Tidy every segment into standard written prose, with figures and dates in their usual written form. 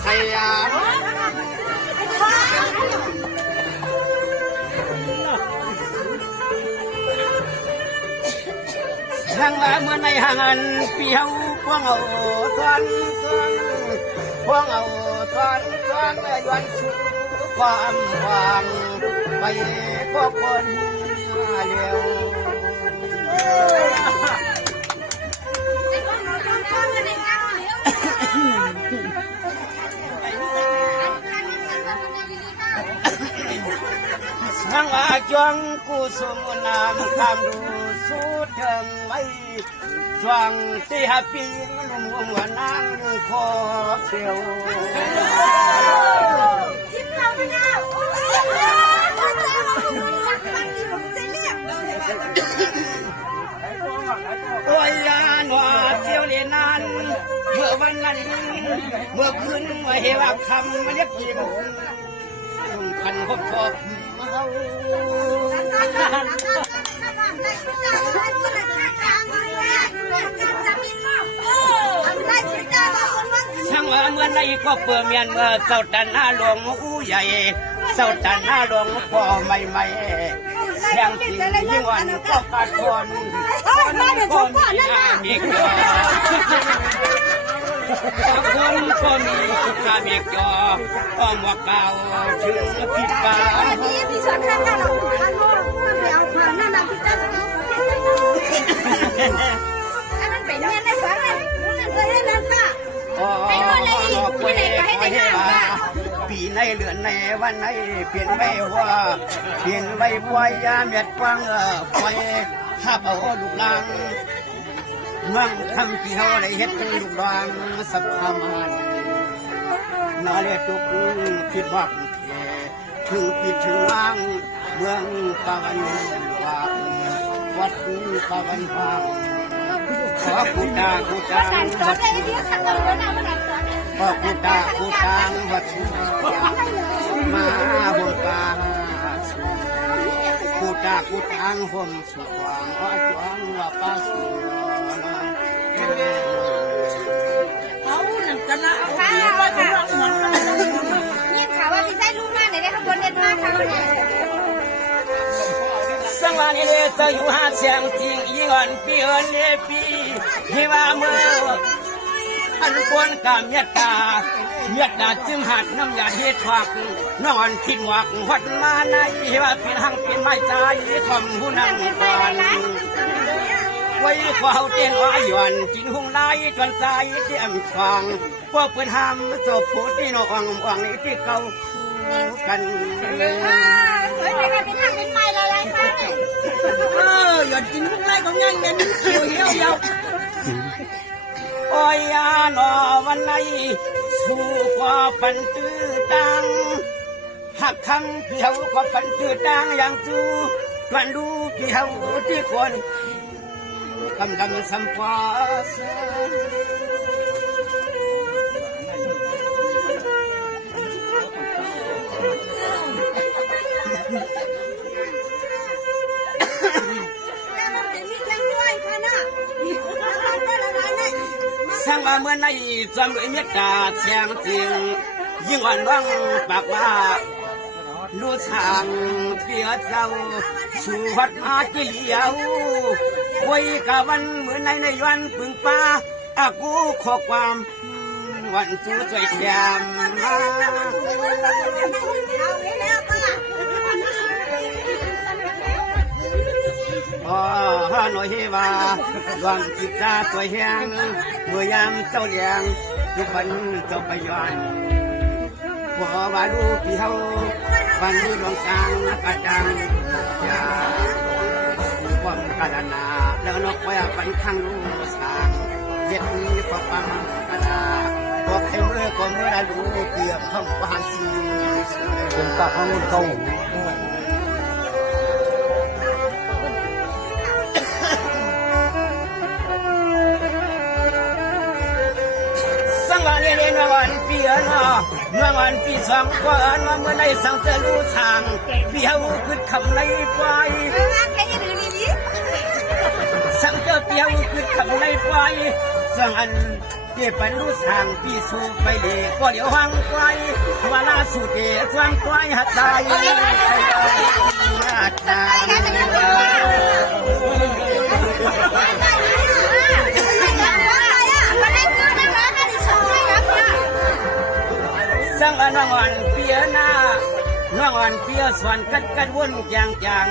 ใส่ยาทางว่าเมื่อในห่างเปียวพวงเอาทวนพวงเอาทวนย้อนสู่ความหวังไปพวกคนเร็วสังอาจงกุศลนามคำดูสุดเถิงไว้สว่างที่ฮับปีนุ่มหัวนางขอเที่ยวโอ้ยยานว่าเที่ยวเรียนนั้นเมื่อวันนั้นเมื่อคืนเมื่อเหว่าคำมันเรียกยิ้มพันพบมาเฮาช่างว่าเมื่อไหร่ก็เปิดเมียนเมื่อเสาตันหน้าหลวงอู้ใหญ่เสาตันหน้าหลวงพ่อใหม่เสียงจริงยิ่งวันก็ขาดคนมีกอคนก็มีข้ามีกออ้อมว่าเก่าถึงผิดป่าพี่สอนข้างหน้าเราข้างนอกไปเอาผ่านหน้าเราพี่จ้ามันเป็นเงี้ยได้ฟังเลยเคยให้นั่นค่ะไอ้คนเลยที่ไหนก็ให้ได้ค่ะปีในเดือนในวันในเปลี่ยนไม่ว่าเปลี่ยนไม่ปล่อยยามหยัดฟังปล่อยถ้าเอาลูกหลังเมืองคำที่เขาได้เฮ็ดเป็นลูกหลังสักประมาณนาเลียตุกคิดว่าถึงปิดถึงล่างเมืองตะวันวางวัดตะวันวางขอกูตาวัดขอกูตาวัดมาบนกากูตาห่มสุขวางว่าจวงว่าป้าสุเอาหนังกันละเอาค่ะนี่ข่าวว่าพี่ไส้ลูกมากไหนได้ข้างบนเด็ดมากค่ะเนี่ยสังวานิเลจะอยู่หาเสียงจริงยิ่งอ่อนปีเอิญเลปีที่ว่าเมื่ออันควรกำยัดตาจึงหัดน้ำยาเฮ็ดผักนอนคิดวักวัดมาในว่าเป็นหังเป็นไม้ใจทำผู้นั่งก่อนไว้ขวาวเตียงอ้อยหย่อนกินหุ่งไล่จนใจเตี้ยมฟังพวกเพื่อนห้ามจบพูดที่น้องวังที่เก่ากันเฮ้ยเป็นหังเป็นไม้อะไรคะหย่อนกินหุ่งไล่ของยังเงินเขียวเหี่ยวโอ้ยนอวันไหนสู้กว่าปันตื้อตังหักคำเพียวกว่าปันตื้อตังอย่างจูกันดูเพียวที่คนกำลังสัมภาษสังว่าเมื่อในจำด้วยเมตตาเสียงจริงยิ่งอ่อนว่างปากว่ารู้ทางเปียเจ้าสู่วัดมาเกี่ยวไว้กับวันเมื่อในวันปึงป้าอากูขอความวันจูใจแย้มมาหน่อยว่าวันจิตตาตัวแห้งเมื่อยามเจ้าเลี้ยงทุกวันเจ้าไปย้อนพอว่าดูพี่เฮาวันดูดวงกลางกระดังยาความกระนาแล้วนกไว้ปันข้างรู้สางเย็ดนี้พอปังกระดาบอกให้เมื่อก็เมื่อได้รู้เกี่ยวข้องวานซีเป็นปากข้างเก่าเรียนวันปีเมื่อวันปีสองกว่าเมื่อในสังเจรู้ทางเปียวขึ้นคำในปลายสังเจเปียวขึ้นคำในปลายสังอัน เก็บไปรู้ทางพี่สู่ไปเด็กก็เดี๋ยวห่างไกลเวลาสู่เด็กฟังตัวหัดใจหัดใจสังอนงอนเปียหน้านงอนเปียสวนกันวนจาง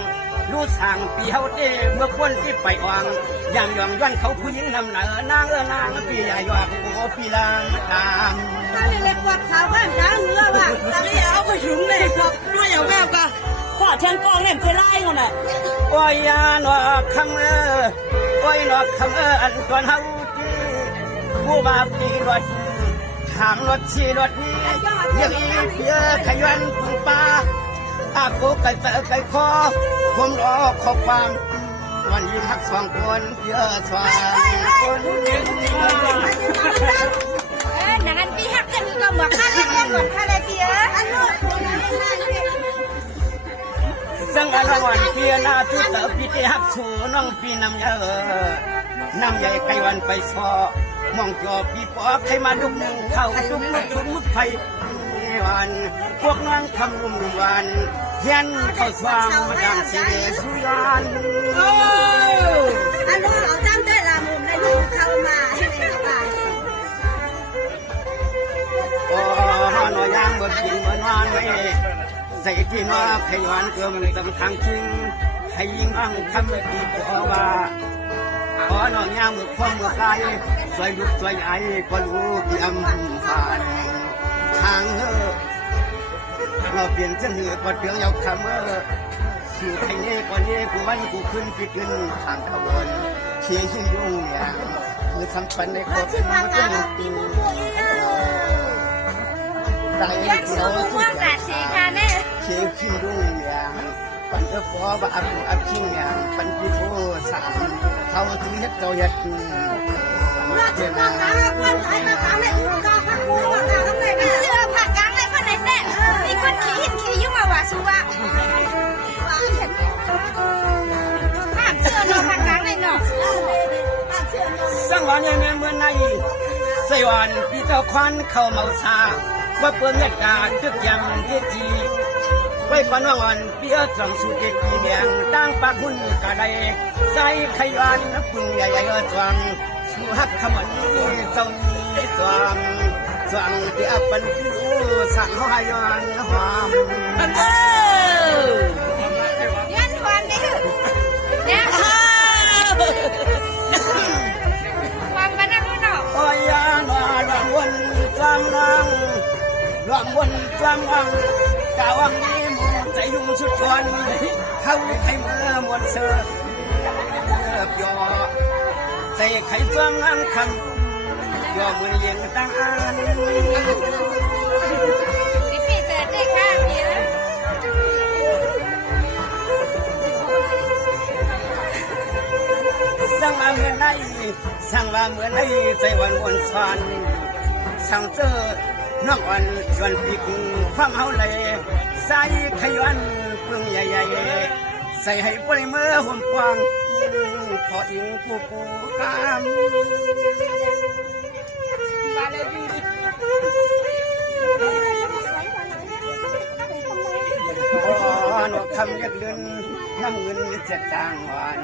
รู้ทางปีเฮาเด้เมื่อพ้นที่ไปวางอย่างยองย้อนเขาผู้หญิงนำเหนือนางนางปีใหญ่ยอดโอ้ปีลางตามถ้าเล็กกว่าเขาบ้านจ้าเงือว่ะตอนนี้เอาไปถึงเลยครับด้วยอย่างแม่ก็พ่อเชียงกองเนี่ยจะไล่กันน่ะโอ้ยยาหนอคำโอ้ยหนอคำอันก่อนเฮาจีผู้บาปตีรถทางรถชีรถนี้ยังอีเพียขยันปุ่งปลาอาโกไก่เจอไก่คอผมรอขอความวันยิ้มหักสองคนเยอะสว่างคนนางปีหักจะมีก็หมวกข้าเลยหมวกข้าเลยเปียสังอะไรวันเปียนาทุเตอปีเตหักชูน้องปีน้ำเยอะน้ำใหญ่ไก่วันไปซอมองจอปีปอใครมาดุมหนึ่งเข้าดุมมุกชุนมุกไฟวันพวกนางทำรุมวันเฮียนเข้าสว่างมาดังเสียสุยานอันนู้นเอาจ้ำด้วยลามุมในลูกเข้ามาให้ในบ้านโอ้หน่อยย่างบนกินบนวานไม่ใส่ที่นอขยอนเกลือมันสำคัญจริงให้ยิ่งอังทำไม่ดีก็ว่าขอหน่อยย่างมือคว่ำมือไกลสวยลุกสวยไอ้ก็รู้ที่อำผ่านทางเราเปลี่ยนเส้นเหนือก็เดือดยาวคำสู่ไทยเนี่ยก่อนเนี่ยกูวันกูขึ้นปีขึ้นทางขบวนเชียร์ชิงยุ่งอย่างคือสำคัญในครอบครัวกูใส่หัวทุกอย่างเชียร์ชิงยุ่งอย่างปันเอฟฟอบอับอับชิงอย่างปันปีโป้สามเขาถึงเฮ็ดเจ้าเฮ็ดเจ้ามาปันไทยมาทำในอุกาพักกูมาทำในเสื้อผ้ากางในคนไหนเต้มีคนขี่หินขี่ยุ่งมาว่าชัวภาพเสื้อเนาะผักกางในเนาะสังวานยังเมื่อในสยวันพี่เจ้าควันเข้าเมาชาว่าเปลืองเงินกาทึกยังเทีจีไว้ปันว่างเปียจังสุเด็กเดียงตั้งปากหุ่นกะไดใส่ขยันปุ่งใหญ่ๆจวงสู้ฮักขมันเจ้านี้จวงจวงเปียปันผิวสั่งหอยอนหอมยันวันนี้เนี่ยความบ้านนั่งเนาะโอ้ยาหน้าลำวนจำนังลำวนจำนังกาวังนี้มูใจยุ่งชุดคนเขาไข่เมื่อมวนเสือเยอใส่ไข่จำนังคำยอมือเย็นตั้งอันพี่เจอได้ข้างเดียวสั่งมาเมื่อไหร่สั่งมาเมื่อไหร่ใจวันวนสวนสั่งเจอน้องอ่อนชวนปีกความเฮาเลยใส่ขยันปึงใหญ่ๆใส่ให้บริเมื่อหุ่นกว้างพออิงกูกามหนวดคำเรียกเดินน้ำเงินเจ็ดจางวัน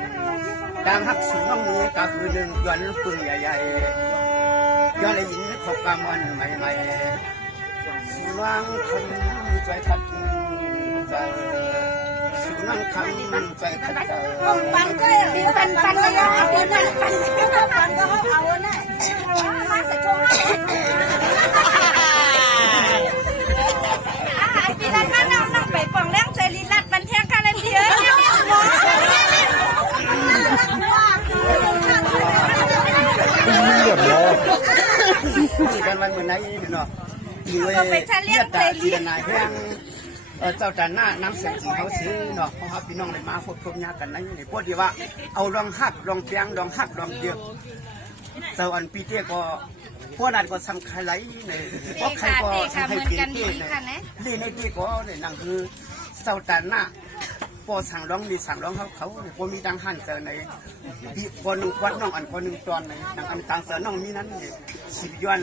ดังหักสูงน้ำมือกับมือหนึ่งย้อนปึงใหญ่ๆย้อนเลยยินขบกำวันใหม่ๆสูงวางคำใจทัดใจสูงนั่งคำใจทัดใจปันก็อย่างนี้ปันก็เอาเงินปันก็เอาเงินมาใส่ช่วงปีนั้นมาน้องไปปองแรงใจลีลัดบันเทิงกันเลยเพี้ยนี่กันวันเมื่อไหร่เนาะอยู่เรียกตาจีนายแห้งเจ้าจันหน้าน้ำเสียงสีเขาซื้อเนาะเพราะว่าพี่น้องเลยมาพบพบญากันนั่นนี่พวกที่ว่าเอาลองหักลองเพียงลองหักลองเดียวเจ้าอันปีเตี้ยก็พวกนั้นก็สำคัญไรเนี่ยเพราะใครก็ให้เปลี่ยนเตี้ยเนี่ยนี่ในที่ก็เนี่ยนั่งคือเจ้าจันหน้า ปอสั่งร้องมีสั่งร้องเขาคนมีดังหันเจอในพี่คนหนึ่งควัดน้องอันคนหนึ่งตอนในดังอันต่างเสือน้องมีนั้นสิบยวน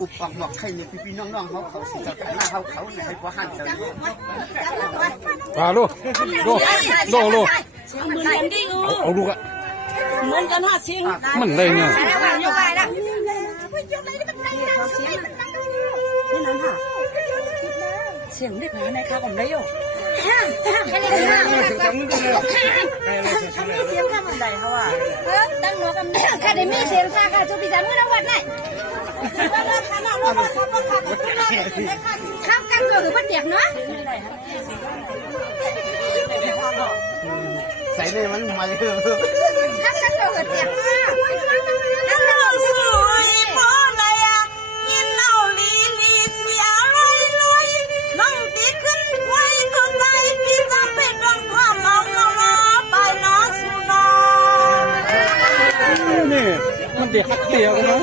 อุปกรณ์หมอกไข่เนี่ยพี่น้องเขาสิจะขายหน้าเขาเนี่ยให้พอหันเจอลูกเอาลูกอะเหมือนกันห้าชิงมันเลยเนี่ยยกไปละนี่นั่นค่ะเสียงเด็กไหนคะผมได้อยู่เสียงข้ามบันไดเขาอ่ะตั้งหัวกันค่ะเดี๋ยวมีเสียงค่ะค่ะจูบิจันมือรางวัลไหนข้ามกันก็คือพัดเดียบเนาะใส่เลยมันมาเลยข้ามกันก็คือเดียบนั่นเราสวยพอเลยอ่ะยินเอาลีเสียลอยน้องตีขึ้นไว้ก็ใจพี่จะไปโดนความเมาไปน้อสุนนี่มันเด็กฮักเดียวกันนะ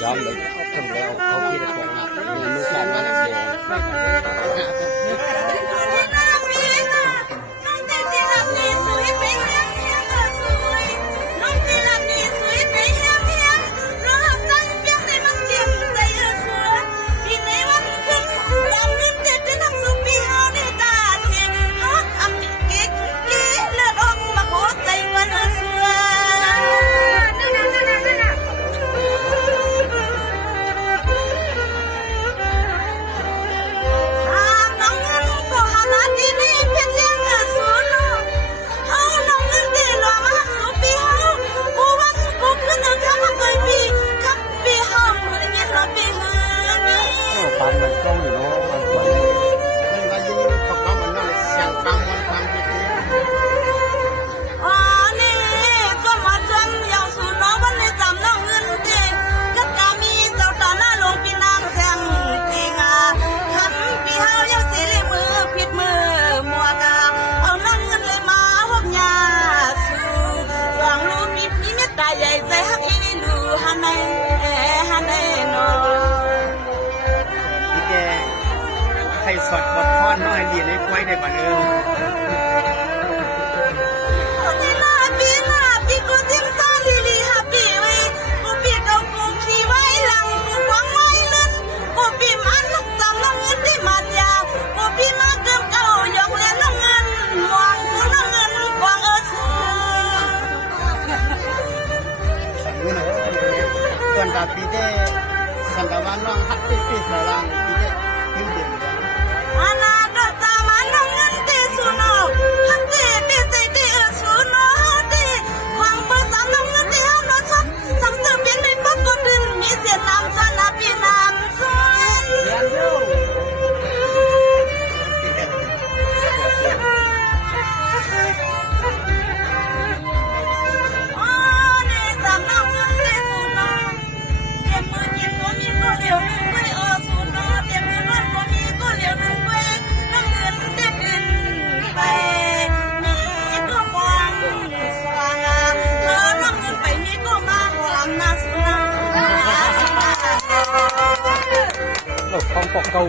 จอมเลยทำแล้วเขาคิดว่ามีมือสั่นมาแล้วเดีสดบดทอนน้อยดีในกล้วยได้บ้างส่วนกับปีเต้สันตะวันน้องฮัตติปีสลังปีเต้ขึ้นเด่นอาณาก็จะมาน้องเงินตีสุนอฮัตติปีเต้ตีสุนอฮัตติความเปิดสามน้องเงินตีฮันนอชักสังเสริมเป็นในปกติมีเสียงนำสนับปีนำส่วนเราต้องปอกเกา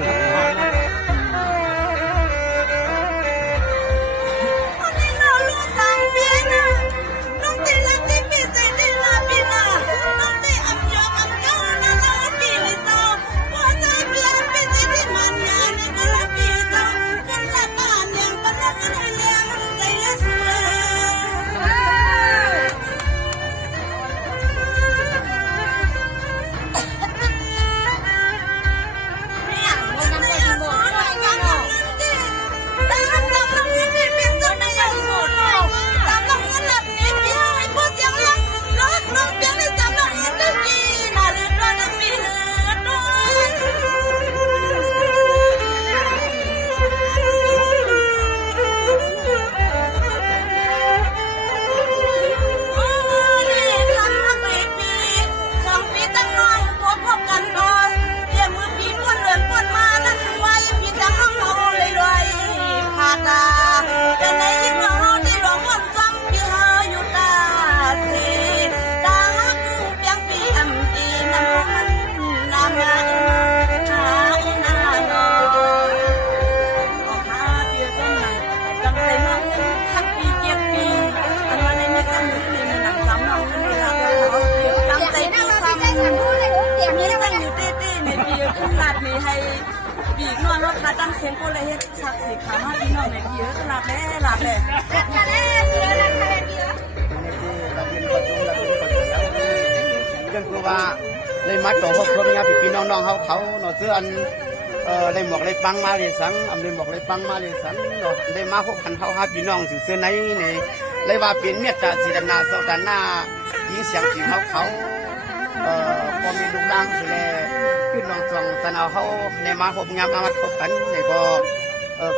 สิขามาพี่น้องเนี่ยเยอะหลับเลยหลับเลย รักกันแล้วเยอะรักกันเยอะ เรื่องคือว่าเลยมัดต่อครอบครัวเนี่ยพี่น้องเขาเนาะเสื้ออันได้หมอกได้ปังมาเลยสังได้หมอกได้ปังมาเลยสังเนาะได้มาพบกันเขาหาพี่น้องสื่อเสื้อไหนเนี่ยเลยว่าเป็นเมียตาสีดานาเสาดานายิงเสียงสีเขาพอมีลูกล่างสิแลขึ้นลองจองสนาวเขาในมาพบงานมาพบกันในบ่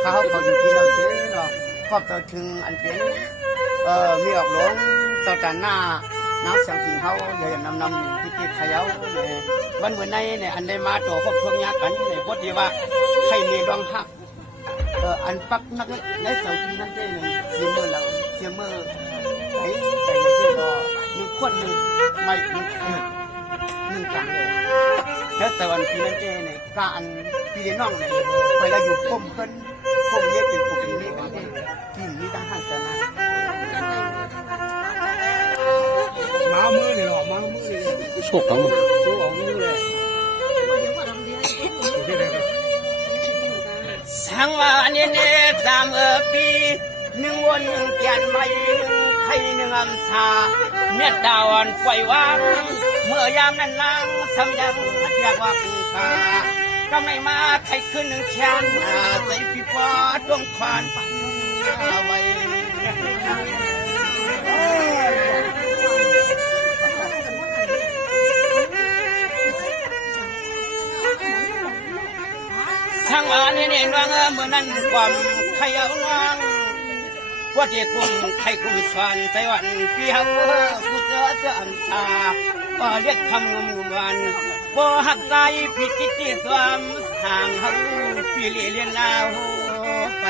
เขาอยู่ที่เราซื้อเนาะครอบจะถึงอันเป็นมีออกหลวงเสาดานาน้ำเสียงสีเขาอย่านำที่ขยาวเนี่ยวันเหมือนในเนี่ยอันได้มาตัวครอบครัวงานกันเนี่ยพอดีว่าใครมีดวงหักอันปักนักในเสาที่นั่นได้หนึ่งเสียมือเราเสียมือไอ้ใจในที่รอหนึ่งคนหนึ่งไม่หนึ่งกลางเลยแล้วแต่วันที่นั่นเองเนี่ยการพี่น้องเนี่ยไปเราอยู่ก้มขึ้นก้มเยอะเป็นปกตินี่กันที่นี่ตั้งห้างแต่นั้นมามือเลยหรอมามือเลยโชคของมันโชคของมือเลยสังวานี่เนี่ยตามปีหนึ่งวันหนึ่งเกียนไม่ใครหนึ่งอัมสาเม็ดดาวอันไฟว่างเมื่อยามนั้นนางสำยังอยากว่าปีฟ้ากำไรมาไทยขึ้นหนึ่งแขนใจพี่ฟ้าดวงควานปังไว้ทางอันนี้เนี่ยนางเมื่อนั้นความขยาวนางว่าเด็กกลุ่มไทยกลุ่มสวนใจวันพี่ฮักผู้เจออันซาเรียกคำงมวันบ่หักใจผิดจิตที่ความห่างเขาพี่เลี้ยนเอาไป